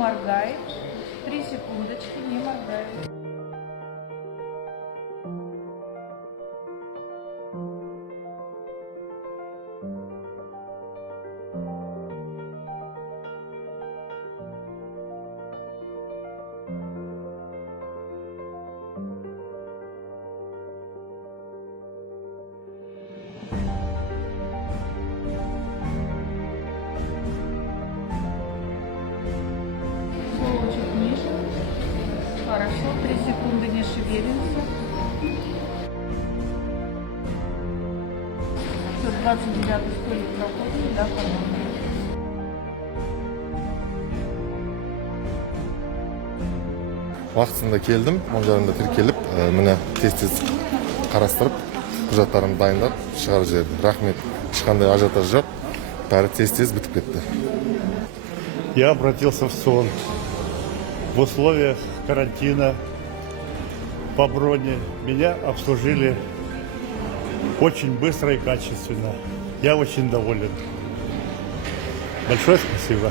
моргай. 3 секундочки, не моргай. Чуть ниже. Хорошо. 3 секунды не шевелимся. 29 столик проходит, да, по-моему. Вақытында келдім, моңжарында тіркеліп, міне тез-тез қарастырып, құжаттарымды дайындап шығарып жібердім. Рахмет, ешқандай ажиотаж жоқ, бәрі тез-тез бітіп кетті. Я обратился в сон. В условиях карантина по броне меня обслужили очень быстро и качественно. Я очень доволен. Большое спасибо.